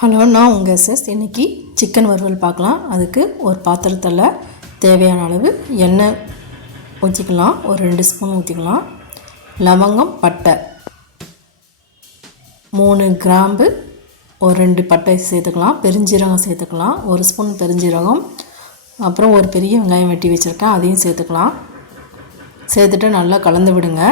Hello, நான் உங்கள் SS. இன்றைக்கி சிக்கன் வறுவல் பார்க்கலாம். அதுக்கு ஒரு பாத்திரத்தில் தேவையான அளவு எண்ணெய் ஊற்றிக்கலாம். ஒரு 2 ஸ்பூன் ஊற்றிக்கலாம். லவங்கம், பட்டை, 3 கிராம்பு, ஒரு 2 பட்டை சேர்த்துக்கலாம். பெருஞ்சீரகம் சேர்த்துக்கலாம். 1 ஸ்பூன் பெருஞ்சீரகம், அப்புறம் ஒரு பெரிய வெங்காயம் வெட்டி வச்சுருக்கேன், அதையும் சேர்த்துக்கலாம். சேர்த்துட்டு நல்லா கலந்து விடுங்க.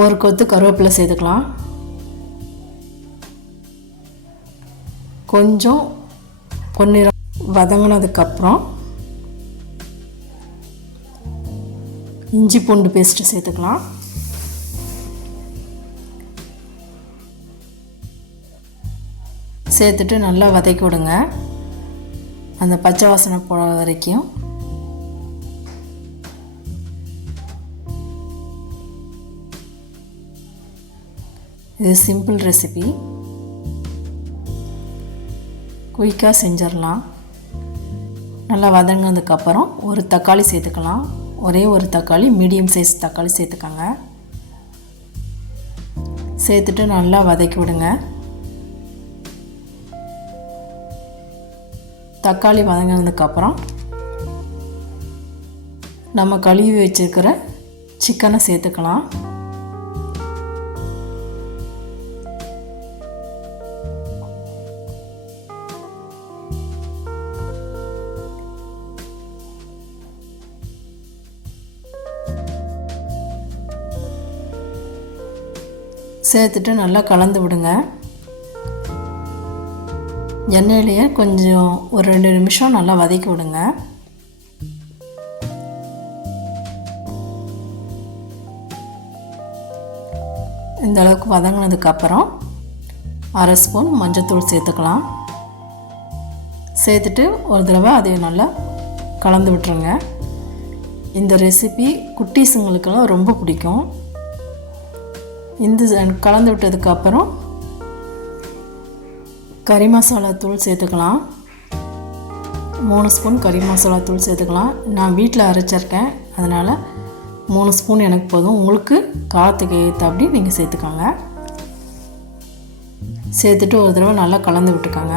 ஒரு கொத்து கருவேப்பிலை சேர்த்துக்கலாம். கொஞ்சம் பொன்னிறம் வதங்கினதுக்கப்புறம் இஞ்சி பூண்டு பேஸ்ட்டு சேர்த்துக்கலாம். சேர்த்துட்டு நல்லா வதக்கி விடுங்க, அந்த பச்சை வாசனை போகிற வரைக்கும். இது சிம்பிள் ரெசிபி, குயிக்காக செஞ்சிடலாம். நல்லா வதங்கினதுக்கப்புறம் ஒரு தக்காளி சேர்த்துக்கலாம். ஒரே ஒரு தக்காளி, மீடியம் சைஸ் தக்காளி சேர்த்துக்கோங்க. சேர்த்துட்டு நல்லா வதக்கி விடுங்க. தக்காளி வதங்கினதுக்கப்புறம் நம்ம கழுவி வச்சுருக்கிற சிக்கனை சேர்த்துக்கலாம். சேர்த்துட்டு நல்லா கலந்து விடுங்க. எண்ணெயிலேயே கொஞ்சம் ஒரு 2 நிமிஷம் நல்லா வதக்கி விடுங்க. இந்த அளவுக்கு வதங்கினதுக்கப்புறம் 1/2 ஸ்பூன் மஞ்சள்தூள் சேர்த்துக்கலாம். சேர்த்துட்டு ஒரு தடவை அதை நல்லா கலந்து விட்டுருங்க. இந்த ரெசிபி குட்டீஸுங்களுக்கெல்லாம் ரொம்ப பிடிக்கும். இந்த கலந்து விட்டதுக்கப்புறம் கறி மசாலா தூள் சேர்த்துக்கலாம். 3 ஸ்பூன் கறி மசாலா தூள் சேர்த்துக்கலாம். நான் வீட்டில் அரைச்சிருக்கேன், அதனால் 3 ஸ்பூன் எனக்கு போதும். உங்களுக்கு காரத்துக்கு ஏற்றாப்படி நீங்கள் சேர்த்துக்கோங்க. சேர்த்துட்டு ஒரு தடவை நல்லா கலந்து விட்டுக்கோங்க.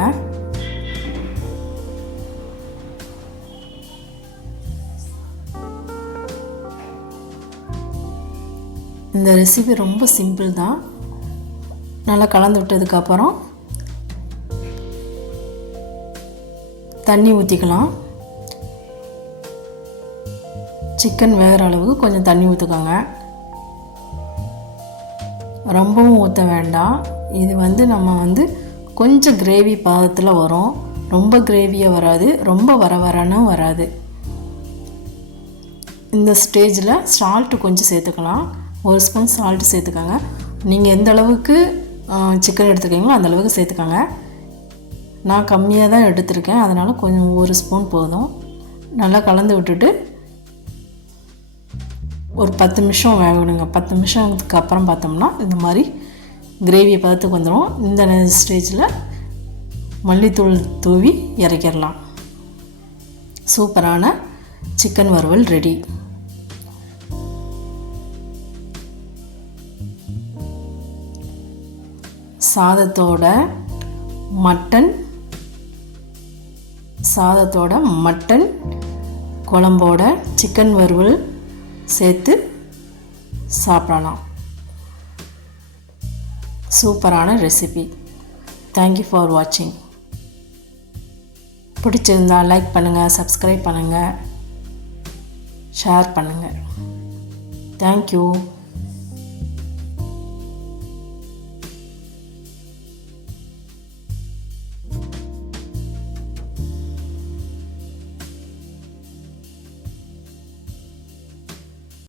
இந்த ரெசிபி ரொம்ப சிம்பிள் தான். நல்லா கலந்து விட்டதுக்கப்புறம் தண்ணி ஊற்றிக்கலாம். சிக்கன் வேகிற அளவுக்கு கொஞ்சம் தண்ணி ஊற்றிக்கோங்க. ரொம்பவும் ஊற்ற வேண்டாம். இது நம்ம கொஞ்சம் கிரேவி பாகத்தில் வரும். ரொம்ப கிரேவியாக வராது, ரொம்ப வரன்னு வராது. இந்த ஸ்டேஜில் சால்ட்டு கொஞ்சம் சேர்த்துக்கலாம். 1 ஸ்பூன் சால்ட்டு சேர்த்துக்கோங்க. நீங்கள் எந்த அளவுக்கு சிக்கன் எடுத்துருக்கீங்களோ அந்த அளவுக்கு சேர்த்துக்கோங்க. நான் கம்மியாக தான் எடுத்திருக்கேன், அதனால் கொஞ்சம் 1 ஸ்பூன் போதும். நல்லா கலந்து விட்டுட்டு ஒரு 10 நிமிஷம் வேக விடுங்க. 10 நிமிஷத்துக்கு அப்புறம் பார்த்தோம்னா இந்த மாதிரி கிரேவி பார்த்துக்கு வந்துடும். இந்த ஸ்டேஜில் மல்லித்தூள் தூவி இறக்கிடலாம். சூப்பரான சிக்கன் வறுவல் ரெடி. சாதத்தோட மட்டன் குழம்போட சிக்கன் வறுவல் சேர்த்து சாப்பிடலாம். சூப்பரான ரெசிபி. தேங்க்யூ ஃபார் வாட்சிங். பிடிச்சிருந்தால் லைக் பண்ணுங்கள், சப்ஸ்கிரைப் பண்ணுங்கள், ஷேர் பண்ணுங்கள். தேங்க்யூ.